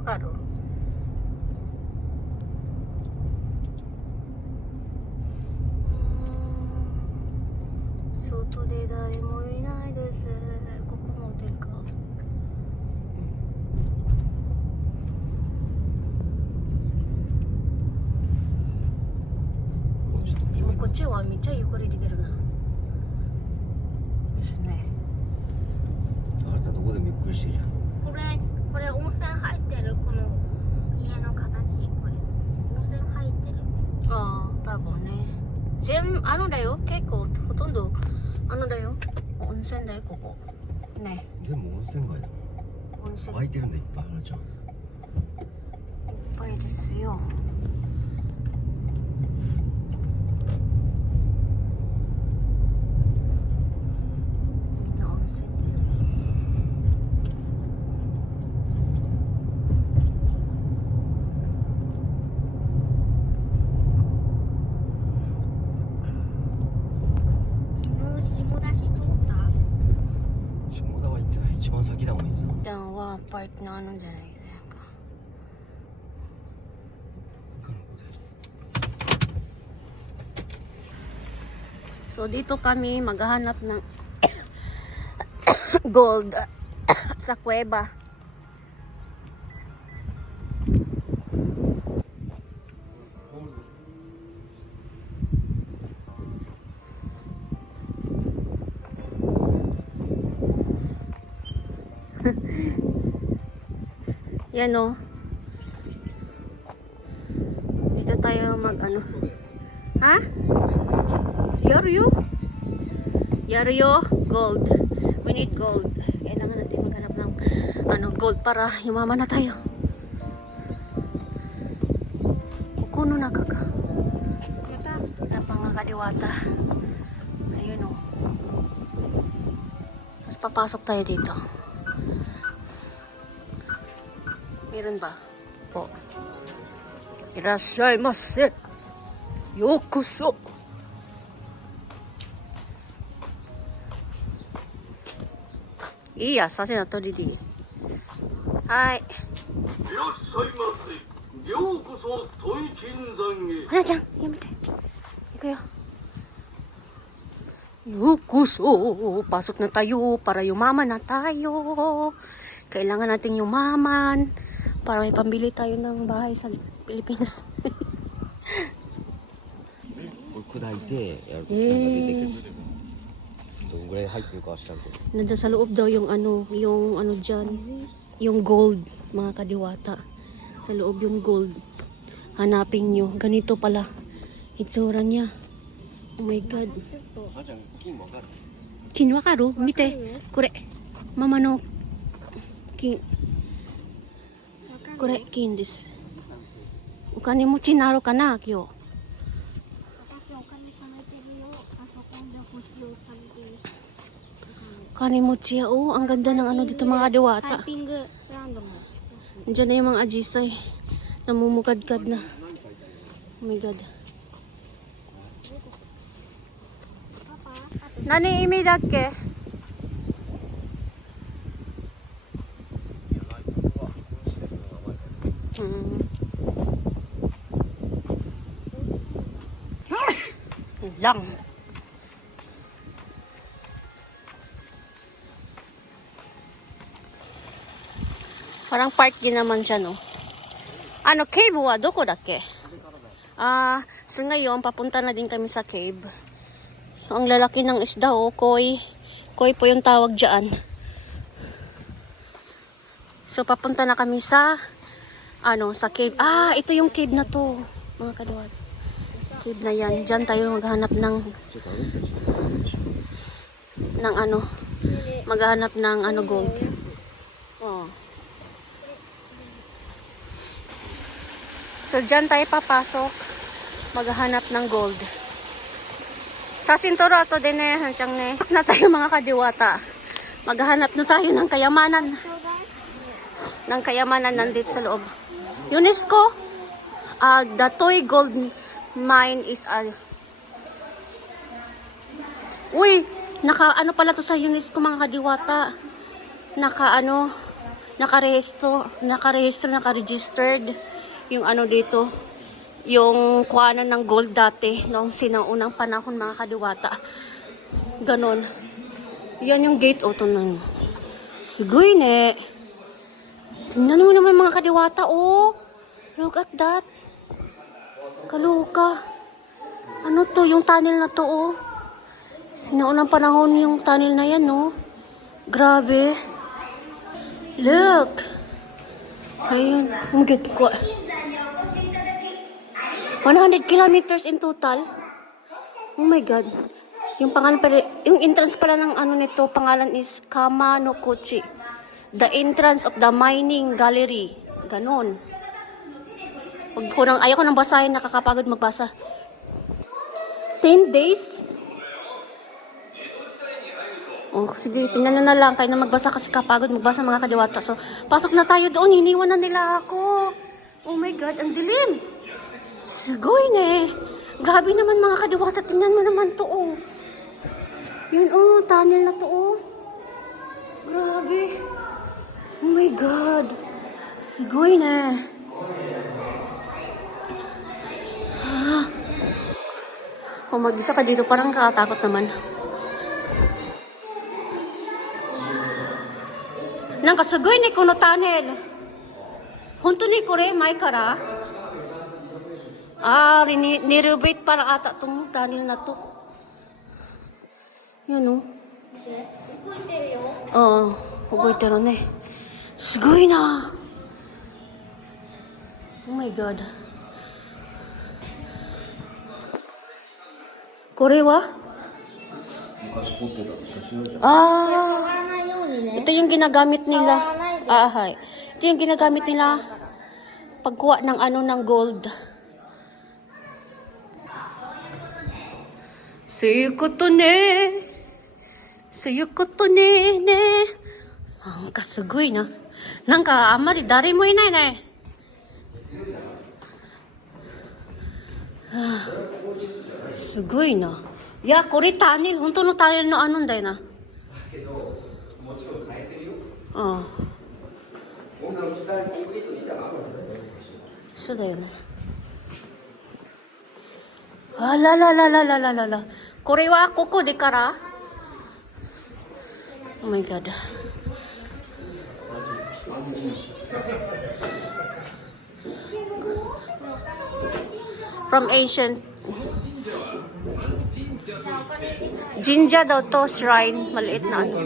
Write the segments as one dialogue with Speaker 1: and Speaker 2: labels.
Speaker 1: わかる？外で誰もいないです。ここもホテルか。でもこっちはめっちゃゆっくり出てるな。ですね。
Speaker 2: あなたどこでもゆっくりしてるじゃん。
Speaker 3: これこれ温泉入ってるこの家の形これ温泉入ってる。
Speaker 1: ああ多分ね。全あのだよ。結構ほとんどあのだよ。温泉だよここ。ね。
Speaker 2: 全部温泉街だ。
Speaker 1: 温泉。
Speaker 2: 空いてるんだいっぱい花ちゃん。
Speaker 1: いっぱいですよ
Speaker 3: 昨日下田市通った
Speaker 2: 下田は行ってない一番先だもんいつも
Speaker 1: 一旦はパークのあるんじゃないか
Speaker 2: 行かなこ
Speaker 1: So dito kami maghahanap ng gold sa kuweba. Yan o. Dito tayo mag ano. Ha? Yaryo? Yaryo, gold. We need gold. Kailangan natin maghanap ng ano, gold para yumaman na tayo. Kukuno na kaka. Napangakadiwata. Ayun o. Tapos papasok tayo dito. meron ba? Po.
Speaker 4: Irashay masen. Yokuso. Iya, sasin na to,
Speaker 1: Didi. Hi. Irashay masen. Yokuso toikinzan Hana chan, yamete. Ikuyo. Yokuso. Pasok na tayo para yumaman na tayo. Kailangan natin yumaman. Para may pambili tayo ng bahay sa Pilipinas. eh.
Speaker 2: eh.
Speaker 1: Nandun sa loob daw yung ano, yung ano dyan, yung gold, mga kadiwata. Sa loob yung gold. Hanapin nyo. Ganito pala. Itsura niya. Oh my God. Kinwa Kinwakaro? Mite. Kure. Mama no. King. Kin. Kore, kin desu. お金持ちになろうかな、今日。
Speaker 3: 私お金貯めてるよパソコンで星を借りて
Speaker 1: Kanimuchi, oh, ang ganda ng ano dito mga
Speaker 3: タ
Speaker 1: diwata.
Speaker 3: イピングブランドも
Speaker 1: Diyan na yung mga ajisay. Namumukadkad na. Oh my God. Nani imi dakke? Lang. Parang park din naman siya, no? Ano, cave wa? Doko da ke? Ah, so ngayon, papunta na din kami sa cave. Ang lalaki ng isda, oh, koi. Koi po yung tawag dyan. So, papunta na kami sa, ano, sa cave. Ah, ito yung cave na to, mga kadiwat. Cave na yan. Diyan tayo maghanap ng ng ano maghanap ng ano gold. Oh. So diyan tayo papasok maghanap ng gold. Sa sintoro ato din eh, hansyang eh. ne. Na tayo mga kadiwata. Maghanap na tayo ng kayamanan. Ng kayamanan nandito sa loob. UNESCO, uh, Datoy Gold Mine is a... Uy, naka ano pala to sa UNESCO mga kadiwata. Naka ano, nakarehistro, nakarehistro, nakaregistered yung ano dito, yung kuhanan ng gold dati noong sinaunang panahon mga kadiwata. Ganon. Yan yung gate auto na yun. Sigoy ne. Tingnan mo naman mga kadiwata, oh. Look at that. Kaluka. Ano to, yung tunnel na to, oh. Sinaunang panahon yung tunnel na yan, no? Grabe. Look. Ayun. Ang ko. 100 kilometers in total. Oh my God. Yung pangalan pala, yung entrance pala ng ano nito, pangalan is Kama no Kochi. The entrance of the mining gallery. Ganon. Pag ko nang, ayaw ko nang basahin, nakakapagod magbasa. 10 days? Oh, sige, tingnan na na lang. Kayo na magbasa kasi kapagod magbasa mga kadiwata. So, pasok na tayo doon. Hiniwan na nila ako. Oh my God, ang dilim. Sigoy ne. Grabe naman mga kadiwata. Tingnan mo naman to, oh. Yan, oh, tunnel na to, oh. Grabe. Oh my God. Sigoy ne. Ah. mag-isa ka dito, parang kakatakot naman. Nang kasugoy ni kuno tunnel. Hunto ni kore may kara. Ah, rini nirenovate para ata tong tunnel na to.
Speaker 3: Yun oh. no.
Speaker 1: Oo, oh, ugoy tero ne. Sugoy na. Oh my god. これは
Speaker 2: 昔掘ってた写真あるじゃん
Speaker 1: Ah.
Speaker 3: 触らないようにね
Speaker 1: Ito yung ginagamit nila.
Speaker 3: Sawa na yun.
Speaker 1: Ah, hay. Ito yung ginagamit nila pagkuha ng ano ng gold. Sayo ko to ne. Sayo ko to ne ne. なんかすごいな。なんかあんまり誰もいないね。 はあ、すごいな。いや、これ大変、本当の大変のあるんだよな。だ、ん。ああ。そうだよね。あらららららららら。これはここでから？Oh my god. from ancient Jinja daw to shrine. Maliit na ano.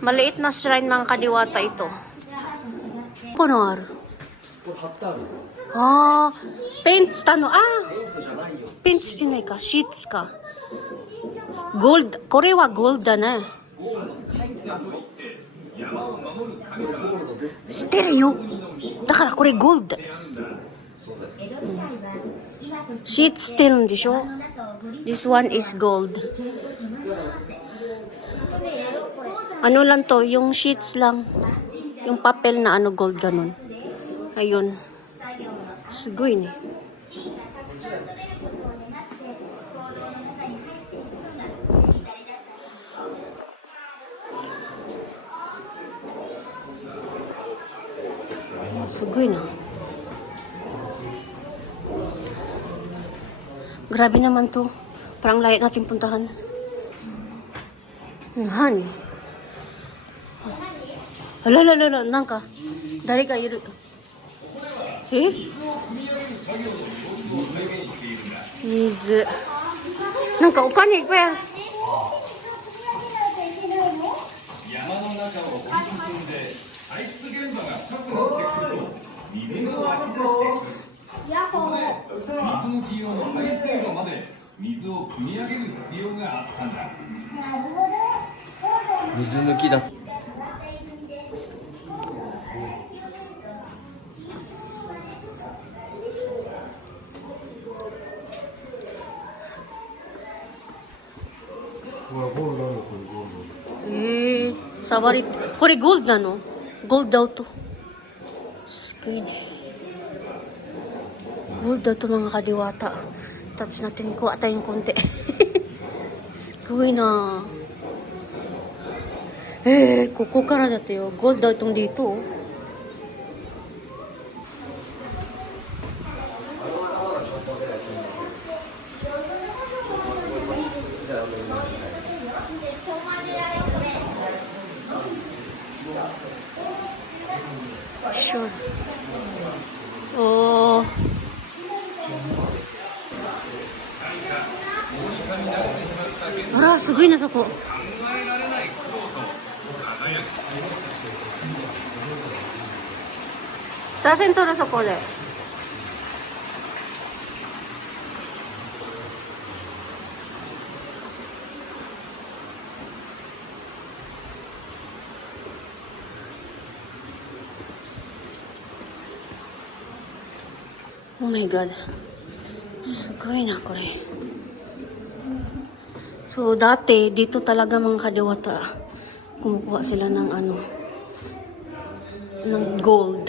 Speaker 1: Maliit na shrine mga kadiwata ito.
Speaker 2: Kunor.
Speaker 1: Ah, paints tano. Ah, paints tinay ka. Sheets ka. Gold. Eh. Kore wa gold da na. Stereo. だからこれゴー
Speaker 2: ルドです。
Speaker 1: sheets してるんでしょ This one is gold. Ano lang to, yung sheets lang. Yung papel na ano gold ganun. Ayun. Sugoy ni. Sugoy na. Grabe naman to. Parang layak natin puntahan. Honey. Ala, ala, ala, nan ka. Dari ka. Eh? Mizu. Eh, nan ka, okane eh, ya.
Speaker 3: ヤッホー
Speaker 5: 水の需要の排水路まで水を汲み上げる必要があったんだ。
Speaker 2: 水抜きだほらゴールドあるよこれゴールド
Speaker 1: えー、触り、これゴールドなの？ゴールド to. すごいね。Gold daw ito mga kadiwata. Touch natin ko ata yung konti. Skuy na. Eh, kuku ka na dati oh. Gold daw itong dito oh. Sure. すごいなそこ。写真撮るそこで。Oh my God. すごいな、これ。So, dati, dito talaga mga kadiwata, kumukuha sila ng ano, ng gold.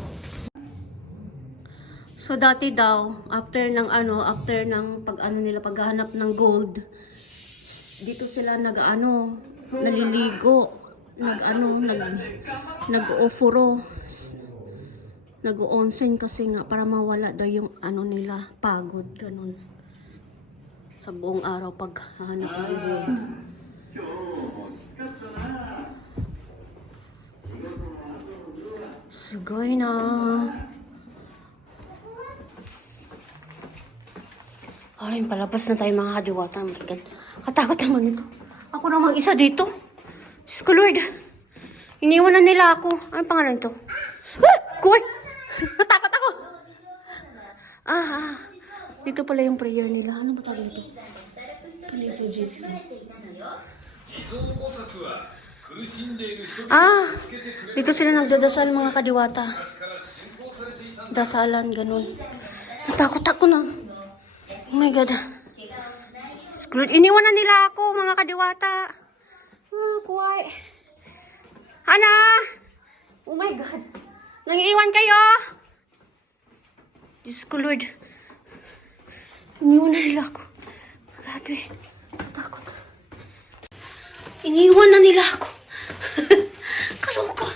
Speaker 1: So dati daw, after ng ano, after ng pag ano nila paghahanap ng gold, dito sila nag-ano, naliligo, nag-ano, nag nag-ofuro, nag-onsen kasi nga para mawala daw yung ano nila, pagod ganun. Sa buong araw paghahanap ng gold. Sugoi na. Ay, palabas na tayo mga kadiwata. Oh my God. Katakot naman ito. Ako namang isa dito. Diyos ko, Lord. Iniwan na nila ako. Anong pangalan ito? Ah! Kuway! Natakot ako! Ah, ah. Dito pala yung prayer nila. Ano ba tawag ito? Please, Jesus. Ah! Dito sila nagdadasal mga kadiwata. Dasalan, ganun. Natakot ako na. Oh my God. Screwed. Iniwan na nila ako, mga kadiwata. Kuway. Hana! Oh my God. Nangiiwan kayo! Diyos ko, Lord. Iniwan na nila ako. Grabe. Takot. Iniwan na nila ako. Kaloka.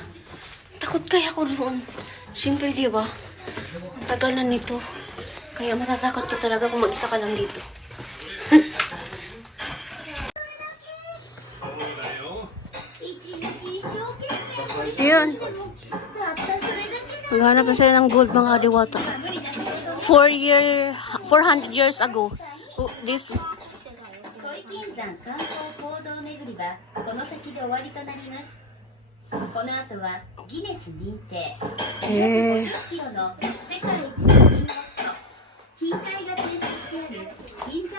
Speaker 1: Takot kaya ako doon. Siyempre, di ba? Ang tagal na nito. Kaya matatakot ka talaga kung mag-isa ka lang dito. Ayan. Maghanap na sila ng gold mga diwata. Four year, 400 years ago, oh, this... Eh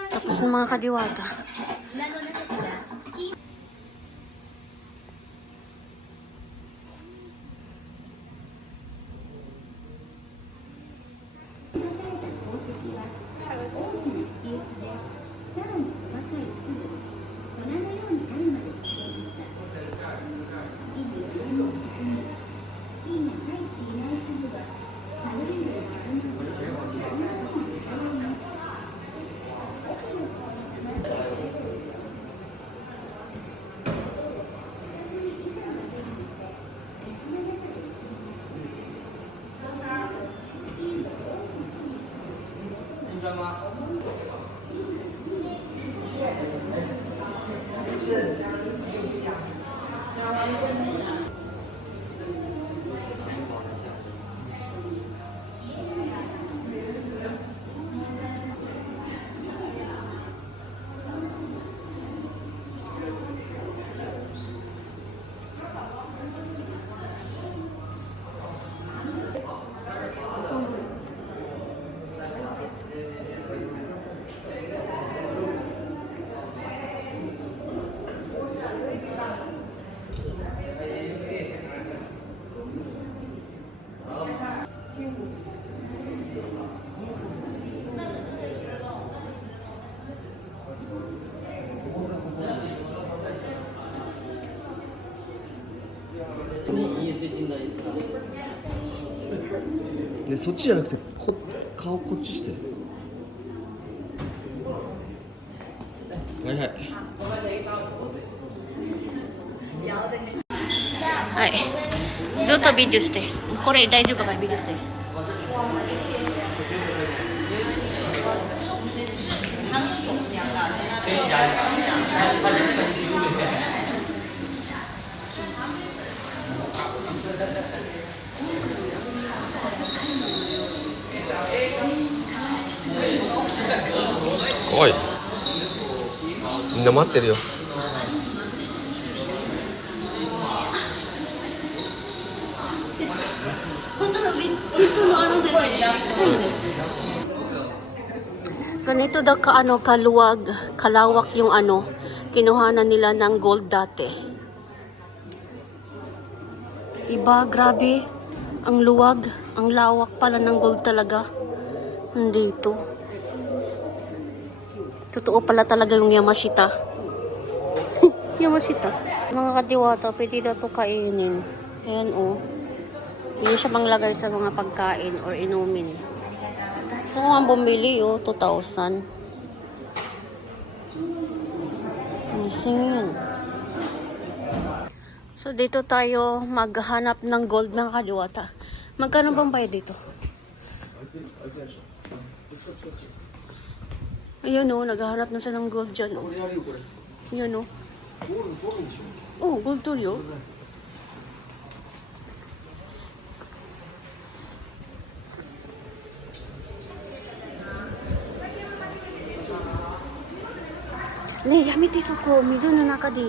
Speaker 6: tapos ng mga kadiwata. สื่อชาวนี้สุ
Speaker 1: ดยอด
Speaker 6: เราเป็น
Speaker 2: でそっちじゃなくてこ顔こっちしてはいはい
Speaker 1: はい。ずっとビデオして。これ大丈夫かなビデオして。
Speaker 2: すごいみんな待ってるよ
Speaker 1: 本当のビ本当のano din. Ganito daw ka ano kaluwag, kalawak yung ano, kinuhanan nila ng gold dati. Diba, grabe. Ang luwag, ang lawak pala ng gold talaga. Nandito. Totoo pala talaga yung Yamashita. Yamashita. Mga kadiwata, pwede na ito kainin. Ayan oh. Hindi siya manglagay sa mga pagkain or inumin. So, kung ang bumili, oh, 2,000. Missing yun. So, dito tayo maghanap ng gold mga kaliwata. Magkano bang bayad dito? Ayun oh, naghahanap na siya ng gold dyan oh. Ayun oh. Oh, gold to yun. Ne, やめてそこ。水の中で。